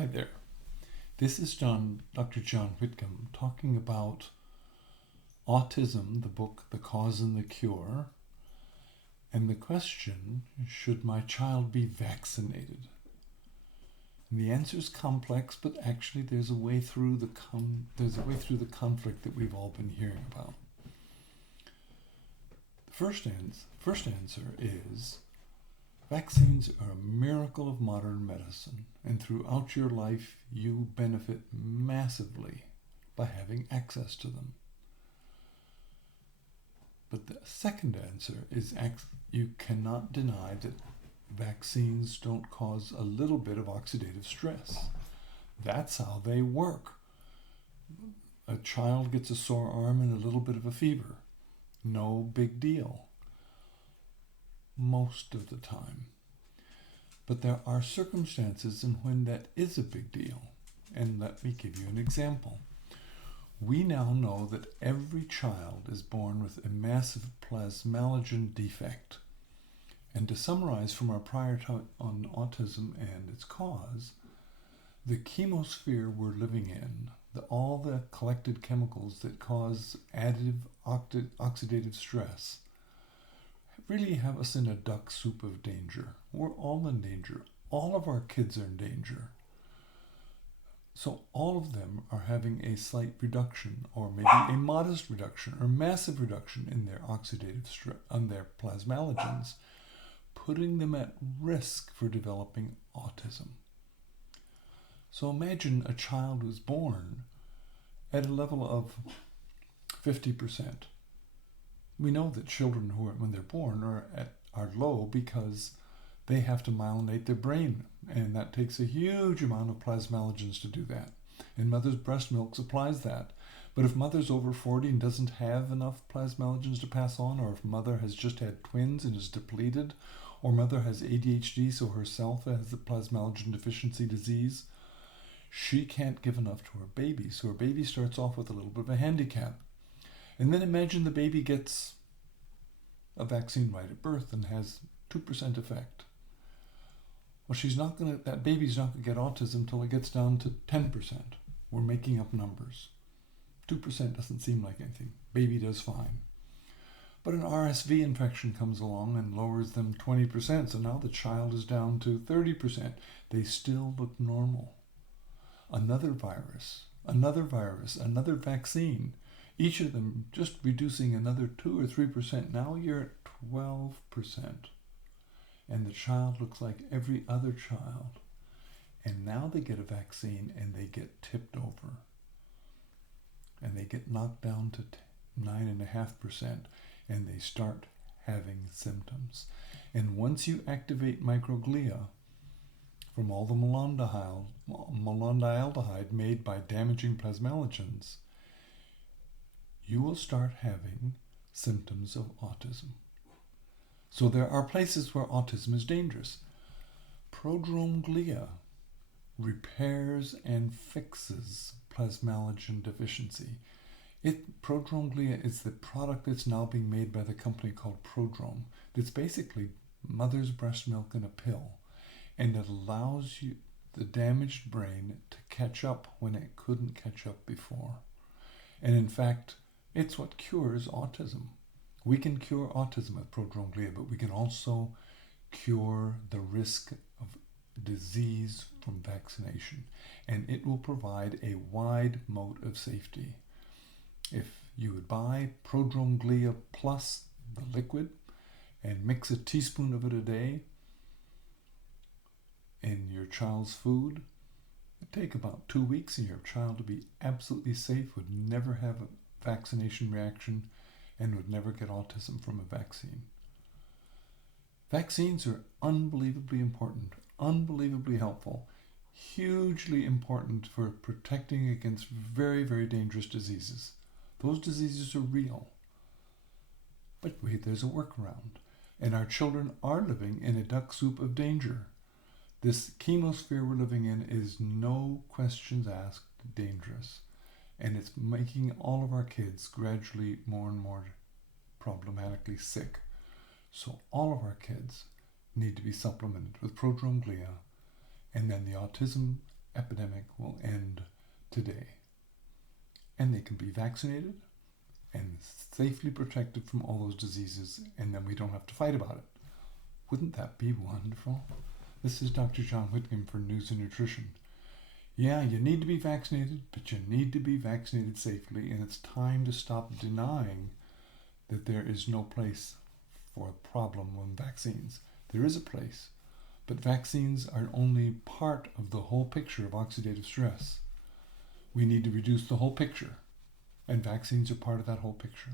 Hi there. This is Dr. John Whitcomb talking about Autism, the book, The Cause and the Cure, and the question, should my child be vaccinated? And the answer is complex, but actually there's a way through the conflict that we've all been hearing about. The first answer is vaccines are a miracle of modern medicine, and throughout your life you benefit massively by having access to them. But the second answer is you cannot deny that vaccines don't cause a little bit of oxidative stress. That's how they work. A child gets a sore arm and a little bit of a fever. No big deal. Most of the time. But there are circumstances in when that is a big deal. And let me give you an example. We now know that every child is born with a massive plasmalogen defect. And to summarize from our prior talk on autism and its cause, the chemosphere we're living in, all the collected chemicals that cause additive oxidative stress, really have us in a duck soup of danger. We're all in danger. All of our kids are in danger. So all of them are having a slight reduction, or maybe a modest reduction, or massive reduction in their oxidative stress, on their plasmalogens, putting them at risk for developing autism. So imagine a child who's born at a level of 50%. We know that children when they're born are low because they have to myelinate their brain, and that takes a huge amount of plasmalogens to do that. And mother's breast milk supplies that. But if mother's over 40 and doesn't have enough plasmalogens to pass on, or if mother has just had twins and is depleted, or mother has ADHD, so herself has the plasmalogen deficiency disease, she can't give enough to her baby. So her baby starts off with a little bit of a handicap. And then imagine the baby gets a vaccine right at birth and has 2% effect. Well, that baby's not going to get autism until it gets down to 10%. We're making up numbers. 2% doesn't seem like anything. Baby does fine. But an RSV infection comes along and lowers them 20%, so now the child is down to 30%. They still look normal. Another virus, another vaccine, each of them just reducing another 2 or 3%. Now you're at 12%. And the child looks like every other child. And now they get a vaccine and they get tipped over. And they get knocked down to 9.5%, and they start having symptoms. And once you activate microglia from all the malondialdehyde made by damaging plasmalogens, you will start having symptoms of autism. So there are places where autism is dangerous. Prodrome glia repairs and fixes plasmalogen deficiency. Prodrome glia is the product that's now being made by the company called Prodrome. It's basically mother's breast milk in a pill, and it allows you, the damaged brain, to catch up when it couldn't catch up before. And in fact, it's what cures autism. We can cure autism with prodrome glia, but we can also cure the risk of disease from vaccination. And it will provide a wide moat of safety. If you would buy prodrome glia plus the liquid and mix a teaspoon of it a day in your child's food, it'd take about 2 weeks and your child would be absolutely safe, would never have a vaccination reaction, and would never get autism from a vaccine. Vaccines are unbelievably important, unbelievably helpful, hugely important for protecting against very, very dangerous diseases. Those diseases are real. But wait, there's a workaround. And our children are living in a duck soup of danger. This chemosphere we're living in is, no questions asked, dangerous. And it's making all of our kids gradually more and more problematically sick. So all of our kids need to be supplemented with prodrome glia, and then the autism epidemic will end today. And they can be vaccinated and safely protected from all those diseases, and then we don't have to fight about it. Wouldn't that be wonderful? This is Dr. John Whitcomb for News and Nutrition. Yeah, you need to be vaccinated, but you need to be vaccinated safely, and it's time to stop denying that there is no place for a problem with vaccines. There is a place, but vaccines are only part of the whole picture of oxidative stress. We need to reduce the whole picture, and vaccines are part of that whole picture.